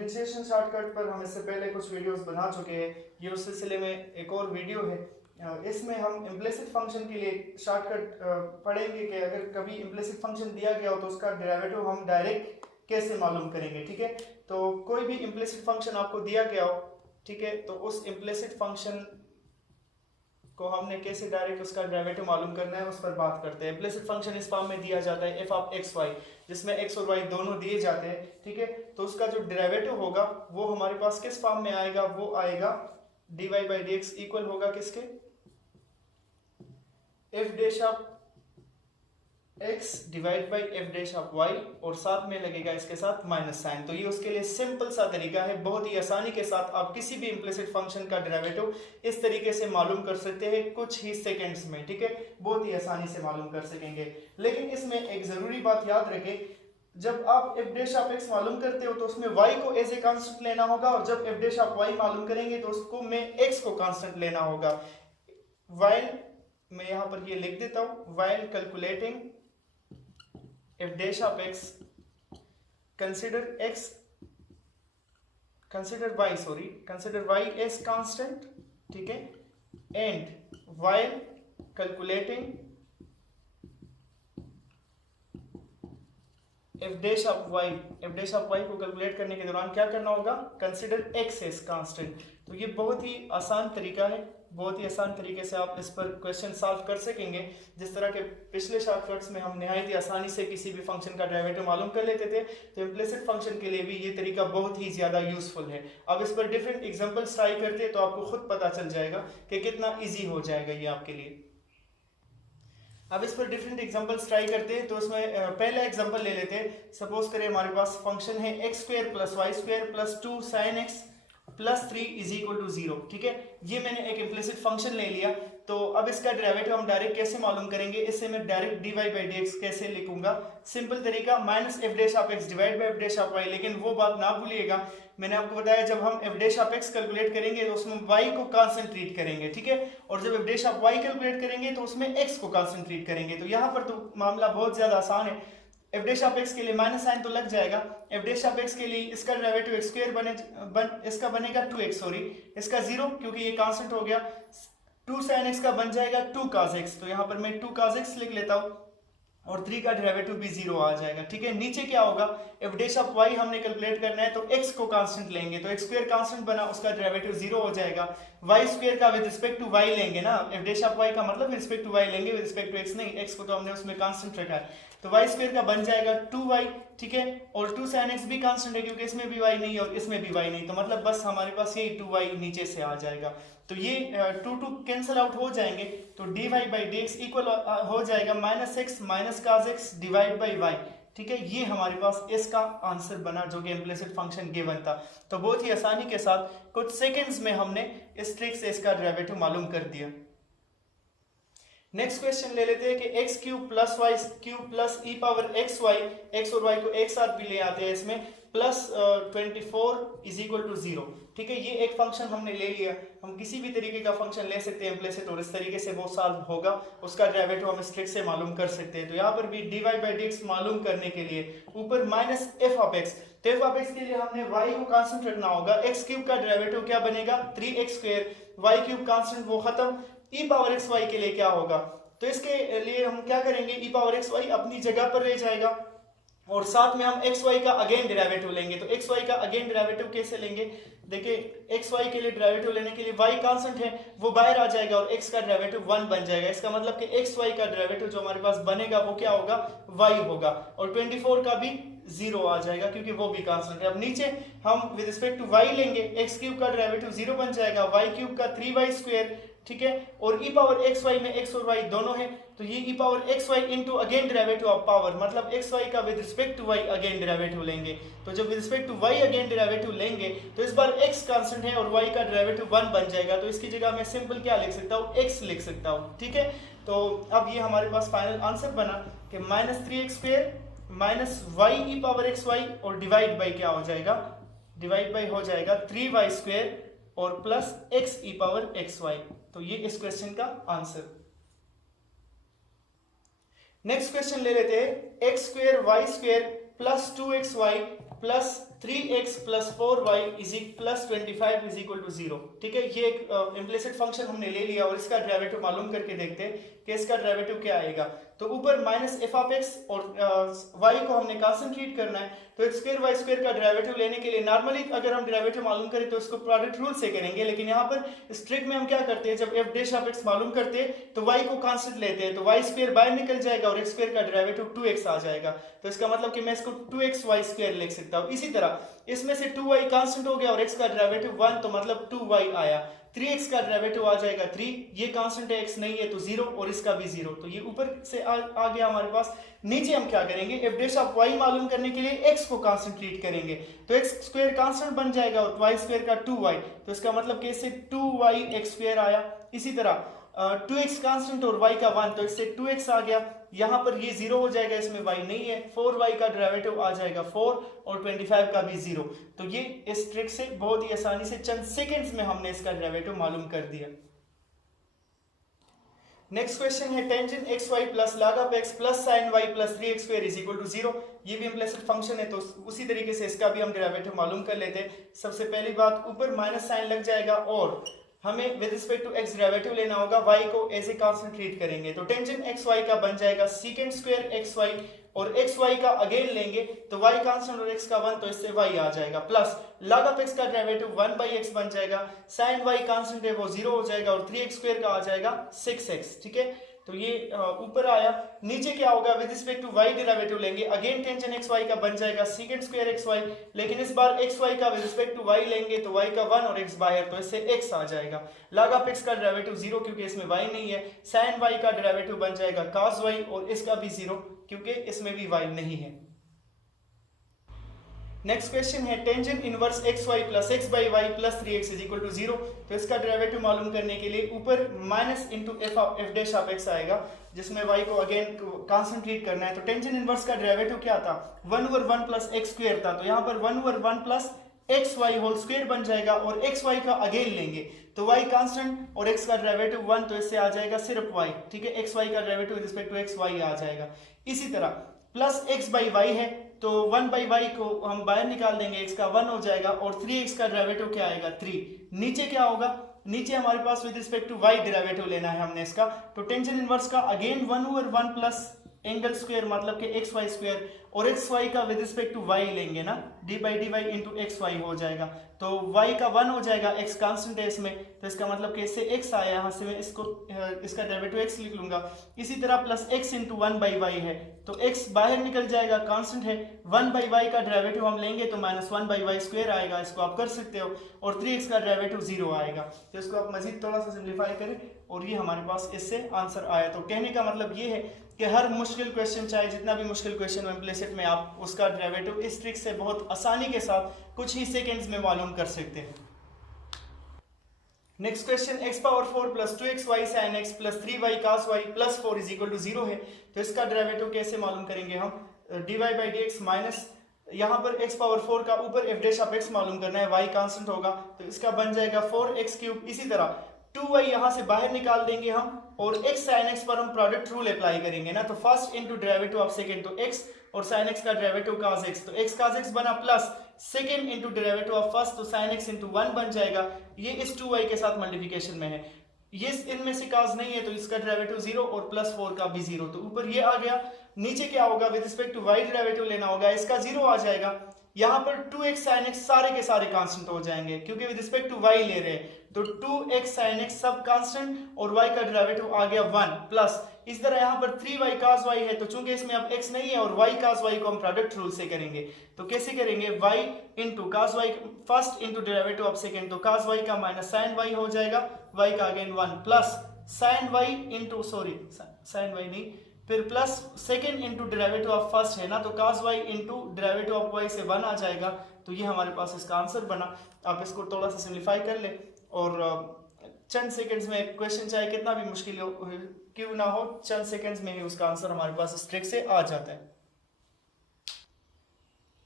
Differentiation shortcut पर हम इससे पहले कुछ वीडियोस बना चुके हैं। ये उस सिलसिले में एक और वीडियो है। इसमें हम इम्प्लिसिट फंक्शन के लिए शॉर्टकट पढ़ेंगे कि अगर कभी इम्प्लिसिट फंक्शन दिया गया हो तो उसका डेरिवेटिव हम डायरेक्ट कैसे मालूम करेंगे। ठीक है, तो कोई भी इम्प्लिसिट फंक्शन आपको दिया गया हो, ठीक है, तो उस इम्प्लिसिट फंक्शन को हमने कैसे डायरेक्ट उसका डेरिवेटिव मालूम करना है उस पर बात करते हैं। इम्प्लिसिट फंक्शन इस फॉर्म में दिया जाता है f ऑफ x y, जिसमें x और y दोनों दिए जाते हैं। ठीक है, तो उसका जो डेरिवेटिव होगा वो हमारे पास किस फॉर्म में आएगा, वो आएगा dy बाई dx इक्वल होगा किसके, f dash of x divide by f dash of y, और साथ में लगेगा इसके साथ माइनस साइन। तो ये उसके लिए सिंपल सा तरीका है, बहुत ही आसानी के साथ आप किसी भी इम्प्लिसिट फंक्शन का डेरिवेटिव इस तरीके से मालूम कर सकते हैं कुछ ही सेकंड्स में। ठीक है, बहुत ही आसानी से मालूम कर सकेंगे। लेकिन इसमें एक जरूरी बात याद रखें, जब आप f डैश ऑफ x मालूम करते हो तो उसमें y को एज ए कांस्टेंट लेना होगा, और जब f डैश ऑफ y मालूम करेंगे तो उसको में x को कांस्टेंट लेना होगा। while मैं यहाँ पर ये लिख देता हूँ, while calculating f dash of x, consider y as constant, ठीक है, and while calculating f dash of y को कैलकुलेट करने के दौरान क्या करना होगा, consider x as constant। तो ये बहुत ही आसान तरीका है, बहुत ही आसान तरीके से आप इस पर क्वेश्चन सॉल्व कर सकेंगे। जिस तरह के पिछले शॉर्टकट्स में हम निहायत ही आसानी से किसी भी फंक्शन का डेरिवेटिव मालूम कर लेते थे, तो इम्प्लिसिट फंक्शन के लिए भी ये तरीका बहुत ही ज्यादा यूजफुल है। अब इस पर डिफरेंट एग्जांपल्स ट्राई करते हैं तो आपको खुद पता चल जाएगा कि कितना ईजी हो जाएगा ये आपके लिए। अब इस पर डिफरेंट एग्जांपल्स ट्राई करते हैं, तो उसमें पहला एग्जांपल ले लेते हैं। सपोज करें हमारे पास फंक्शन है x square plus Y square plus 2 sine X plus 3 is equal to 0। ठीक है, ये मैंने एक इम्प्लिसिट फंक्शन ले लिया। तो अब इसका डेरिवेटिव हम डायरेक्ट कैसे मालूम करेंगे, इससे मैं डायरेक्ट dy बाई dx कैसे लिखूंगा, सिंपल तरीका minus f dash of x divide by f dash of y। लेकिन वो बात ना भूलिएगा, मैंने आपको बताया जब हम f dash of x calculate करेंगे तो उसमें y को कांस्टेंट ट्रीट करेंगे। ठीक है, और जब f dash of y calculate करेंगे तो उसमें x को कांस्टेंट ट्रीट करेंगे। तो यहाँ पर तो मामला बहुत ज्यादा आसान है। f डैश ऑफ x के लिए माइनस साइन तो लग जाएगा, f डैश ऑफ x के लिए इसका डेरिवेटिव x स्क्वायर इसका बनेगा 2x, सॉरी इसका 0 क्योंकि ये कांस्टेंट हो गया। 2 sin x का बन जाएगा 2 cos x, तो यहाँ पर मैं 2 cos x लिख लेता हूँ, और 3 का डेरिवेटिव भी 0 आ जाएगा। ठीक है, नीचे क्या होगा, f डैश ऑफ y हमने कैलकुलेट करना है तो x को कांस्टेंट लेंगे, तो x स्क्वायर कांस्टेंट बना, उसका डेरिवेटिव 0 हो जाएगा। y स्क्वायर का विद रिस्पेक्ट टू y लेंगे ना, f डैश ऑफ y का मतलब विद रिस्पेक्ट टू y लेंगे, विद रिस्पेक्ट टू x नहीं, x को तो हमने उसमें कांस्टेंट रखा है। तो y स्क्वायर का बन जाएगा 2y, ठीक है, और 2 sin x भी कांस्टेंट है क्योंकि इसमें भी y नहीं और इसमें भी y नहीं, तो मतलब बस हमारे पास यही 2y नीचे से आ जाएगा। तो ये 2 कैंसिल आउट हो जाएंगे, तो dy बाई dx इक्वल हो जाएगा minus x minus cos x divide by y। ठीक है, ये हमारे पास इसका आंसर बना जो कि इम्प्लिसिट फंक्शन गिवन था। तो बहुत ही आसानी के साथ कुछ सेकंड्स में हमने इस ट्रिक से इसका डेरिवेटिव मालूम कर दिया। नेक्स्ट क्वेश्चन ले लेते हैं कि X cube plus Y cube plus e power X Y, X और वाई को एक साथ भी ले आते हैं इसमें, प्लस 24 इज इक्वल टू 0। ठीक है, ये एक फंक्शन हमने ले लिया। हम किसी भी तरीके का फंक्शन ले सकते हैं इम्प्लिसिट, और इस तरीके से वो सॉल्व होगा, उसका डेरिवेटिव हम इस ट्रिक से मालूम कर सकते हैं। तो यहाँ पर भी dy बाई dx मालूम करने के लिए ऊपर माइनस f ऑफ x, तो f ऑफ x के लिए हमने y को कांस्टेंट रखना होगा। x क्यूब का डेरिवेटिव क्या बनेगा, 3x square, y cube constant वो खत्म, e पावर एक्स वाई के लिए क्या होगा, तो इसके लिए हम क्या करेंगे, e पावर एक्स वाई अपनी जगह पर रह जाएगा, और साथ में हम एक्स वाई का अगेन डेरिवेटिव लेंगे। तो एक्स वाई का अगेन डेरिवेटिव कैसे लेंगे, देखिए एक्स वाई के लिए डेरिवेटिव लेने के लिए y कांस्टेंट है वो बाहर आ जाएगा और x का डेरिवेटिव 1 बन जाएगा। इसका मतलब कि एक्स वाई का डेरिवेटिव जो हमारे पास बनेगा वो क्या होगा, y होगा, और 24 का भी 0 आ जाएगा क्योंकि वो भी कांस्टेंट है। अब नीचे हम विद रिस्पेक्ट टू y लेंगे, x क्यूब का डेरिवेटिव 0 बन जाएगा, y क्यूब का 3y स्क्वायर, ठीक है, और e पावर एक्स वाई में x और y दोनों है, तो ये e power X Y into again derivative of power, मतलब एक्स वाई का with respect to y again derivative लेंगे। तो जब with respect to y again derivative लेंगे तो इस बार x कांस्टेंट है और y का डेरिवेटिव 1 बन जाएगा, तो इसकी जगह मैं सिंपल क्या लिख सकता हूँ, x लिख सकता हूँ। ठीक है, तो अब ये हमारे पास फाइनल आंसर बना कि minus 3x square minus y e power X Y, और डिवाइड बाई क्या हो जाएगा, डिवाइड बाई हो जाएगा 3y स्क्वायर और plus x e power X Y. तो ये इस क्वेश्चन का आंसर। नेक्स्ट क्वेश्चन ले लेते हैं, X square Y square plus 2xy plus 3x plus 4y plus 25 is equal to 0। ठीक है, ये एक इम्प्लिसिट फंक्शन हमने ले लिया और इसका डेरिवेटिव मालूम करके देखते हैं कि इसका डेरिवेटिव क्या आएगा। तो ऊपर माइनस एफ ऑफ एक्स और y को हमने कांस्टेंट ट्रीट करना है, तो एक्स स्क्वायर वाई स्क्वायर का डेरिवेटिव लेने के लिए नॉर्मली अगर हम डेरिवेटिव मालूम करें तो इसको प्रोडक्ट रूल से करेंगे, लेकिन यहाँ पर इस ट्रिक में हम क्या करते हैं, जब एफ डैश ऑफ एक्स मालूम करते हैं तो y को कांस्टेंट लेते हैं, तो वाई स्क्वायर बाहर निकल जाएगा और एक्स स्क्वायर का डेरिवेटिव 2x आ जाएगा। तो इसका मतलब कि मैं इसको 2x वाई स्क्वायर लिख सकता हूँ। इसी तरह इसमें से 2y कांस्टेंट हो गया और x का डेरिवेटिव 1, तो मतलब 2y आया। 3x का डेरिवेटिव आ जाएगा 3, ये कांस्टेंट है x नहीं है तो 0 और इसका भी 0, तो ये ऊपर से आ गया हमारे पास। नीचे हम क्या करेंगे, एफ डैश ऑफ y मालूम करने के लिए x को कांस्टेंट ट्रीट करेंगे, तो x स्क्वायर कांस्टेंट बन जाएगा और y स्क्वायर का 2y, तो इसका मतलब कि इससे 2y x स्क्वायर आया। इसी तरह 2x कांस्टेंट और y का 1, तो इससे 2x आ गया, यहाँ पर ये 0 हो जाएगा, इसमें y नहीं है। 4y का डेरिवेटिव आ जाएगा 4 और 25 का भी 0। तो ये इस ट्रिक से बहुत ही आसानी से चंद सेकंड्स में हमने इसका डेरिवेटिव मालूम कर दिया। नेक्स्ट क्वेश्चन है tangent X Y plus log of x plus sine Y plus 3x square is equal to 0। ये भी इम्प्लिसिट फंक्शन है, तो उसी तरीके से इसका भी हम डेरिवेटिव मालूम कर लेते हैं। सबसे पहली बात, ऊपर माइनस साइन लग जाएगा और हमें with respect to x derivative लेना होगा, y को एज ए कांस्टेंट ट्रीट करेंगे, तो टेंजेंट एक्स वाई का बन जाएगा सीकेंड स्क्वायर एक्स वाई और एक्स वाई का अगेन लेंगे तो y कांस्टेंट और x का 1, तो इससे y आ जाएगा, प्लस log ऑफ x का डेरिवेटिव 1/x बन जाएगा, साइन y कांस्टेंट है वो 0 हो जाएगा और 3x स्क्वायर का आ जाएगा 6x। ठीक है, तो ये ऊपर आया। नीचे क्या होगा, with respect to y derivative लेंगे, अगेन टेंजेंट एक्स वाई का बन जाएगा सीकेंड स्क्वायर एक्स वाई, लेकिन इस बार एक्स वाई का विद रिस्पेक्ट टू y लेंगे तो y का 1 और x बाहर, तो इससे x आ जाएगा। log ऑफ x का डेरिवेटिव 0 क्योंकि इसमें y नहीं है, साइन y का डेरिवेटिव बन जाएगा cos y और इसका भी 0 क्योंकि इसमें भी y नहीं है। नेक्स्ट क्वेश्चन है tangent inverse X Y plus X by Y plus 3x is equal to 0। तो इसका डेरिवेटिव मालूम करने के लिए ऊपर minus into F dash of X आएगा, जिसमें y को अगेन कांस्टेंट ट्रीट करना है। तो टेंजेंट इनवर्स का डेरिवेटिव क्या था, 1/1 प्लस एक्स स्क्वायर था, तो यहाँ पर 1/1 plus X Y whole square बन जाएगा और एक्स वाई का अगेन लेंगे तो y कांस्टेंट और x का डेरिवेटिव 1, तो इससे आ जाएगा सिर्फ y। ठीक है, एक्स वाई का derivative with respect to X Y आ जाएगा। इसी तरह प्लस एक्स बाई वाई है, तो 1/y को हम बाहर निकाल देंगे, x का 1 हो जाएगा और 3x का डेरिवेटिव क्या आएगा 3। नीचे क्या होगा, नीचे हमारे पास with respect to y derivative लेना है हमने इसका, तो टेंजेंट इनवर्स का अगेन 1/1 प्लस एंगल स्क्वायर मतलब कि एक्स वाई स्क्वायर और एक्स वाई का विद रिस्पेक्ट टू वाई लेंगे ना, d/dy इंटू एक्स वाई हो जाएगा, तो y का 1 हो जाएगा, x कांस्टेंट है इसमें, तो इसका मतलब कि इससे x आया, यहाँ से मैं इसका डेरिवेटिव x लिख लूंगा। इसी तरह प्लस x इंटू 1/y है, तो x बाहर निकल जाएगा, कांस्टेंट है, 1/y का डेरिवेटिव हम लेंगे तो माइनस 1/y स्क्वायर आएगा, इसको आप कर सकते हो, और 3x का डेरिवेटिव 0 आएगा। तो इसको आप मजीद थोड़ा सा सिंप्लीफाई करें और ये हमारे पास इससे आंसर आया। तो कहने का मतलब ये है कि हर मुश्किल क्वेश्चन, चाहे जितना भी मुश्किल क्वेश्चन हो इम्प्लिसिट में, आप उसका डेरिवेटिव इस ट्रिक से बहुत आसानी के साथ कुछ ही सेकंड्स में मालूम कर सकते हैं। Next question, x⁴ plus 2xy sin x plus 3y cos y plus 4 is equal to 0 है। तो इसका डेरिवेटिव कैसे मालूम करेंगे हम, dy/dx माइनस यहाँ पर x⁴ का ऊपर f डैश ऑफ x मालूम करना है, y कांस्टेंट होगा, तो इसका बन जाएगा 4x3। इसी तरह 2y यहाँ से बाहर निकाल देंगे हम और x sin x पर हम प्रोडक्ट रूल अप्लाई करेंगे ना, तो first into derivative of second, तो x और sin x का डेरिवेटिव cos x, तो x cos x बना plus second into derivative of first, तो sin x इंटू 1 बन जाएगा। ये इस 2y के साथ मल्टीप्लिकेशन में है, ये इनमें से cos नहीं है तो इसका डेरिवेटिव 0 और प्लस 4 का भी 0, तो ऊपर ये आ गया। नीचे क्या होगा, with respect to y derivative लेना होगा, इसका 0 आ जाएगा। यहाँ पर 2x sin x सारे के सारे कांस्टेंट हो जाएंगे क्योंकि विद रिस्पेक्ट टू y ले रहे हैं, तो 2x sin x सब कांस्टेंट और y का डेरिवेटिव आ गया 1 प्लस, इस तरह यहाँ पर 3y cos y है, तो चूंकि इसमें अब x नहीं है और y cos y को हम प्रोडक्ट रूल से करेंगे, तो कैसे करेंगे, y into cos y first into derivative of second, तो cos y का माइनस sin y हो जाएगा, y का again 1 plus sin y into sin y नहीं, फिर plus second into derivative of first है ना, तो cos y into derivative of y से 1 आ जाएगा। तो ये हमारे पास इसका आंसर बना। आप इसको थोड़ा सा सिंप्लीफाई कर ले और चंद सेकंड्स में क्वेश्चन चाहे कितना भी मुश्किल हो क्यों ना हो, चंद सेकंड्स में ही उसका आंसर हमारे पास इस ट्रिक से आ जाता है।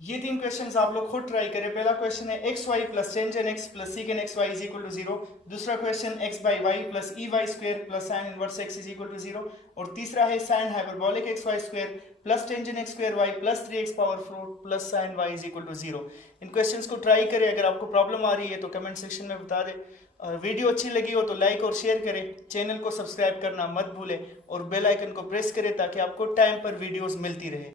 ये 3 क्वेश्चंस आप लोग खुद ट्राई करें। पहला क्वेश्चन है X Y plus tangent X plus secant X Y is equal to 0। दूसरा question X by Y plus E Y square plus sine inverse X is equal to 0। और तीसरा है sine hyperbolic X Y square plus tangent X square Y plus 3x power 4 plus sine Y is equal to 0। इन questions को try करें। अगर आपको problem आ रही है तो कमेंट सेक्शन में बता दें। वीडियो अच्छी लगी हो तो लाइक और शेयर करें, चैनल को सब्सक्राइब करना मत भूलें और बेल आइकन को प्रेस करें ताकि आपको टाइम पर वीडियोस मिलती रहे।